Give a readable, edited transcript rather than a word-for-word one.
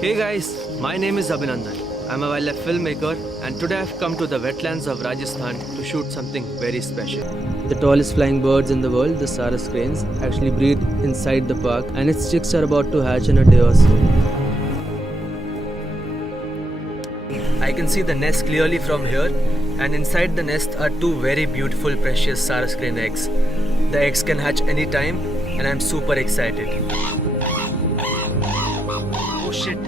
Hey guys, my name is Abhinandan. I'm a wildlife filmmaker and today I've come to the wetlands of Rajasthan to shoot something very special. The tallest flying birds in the world, the Sarus cranes, actually breed inside the park and its chicks are about to hatch in a day or so. I can see the nest clearly from here and inside the nest are two very beautiful precious Sarus crane eggs. The eggs can hatch anytime and I'm super excited. Oh shit.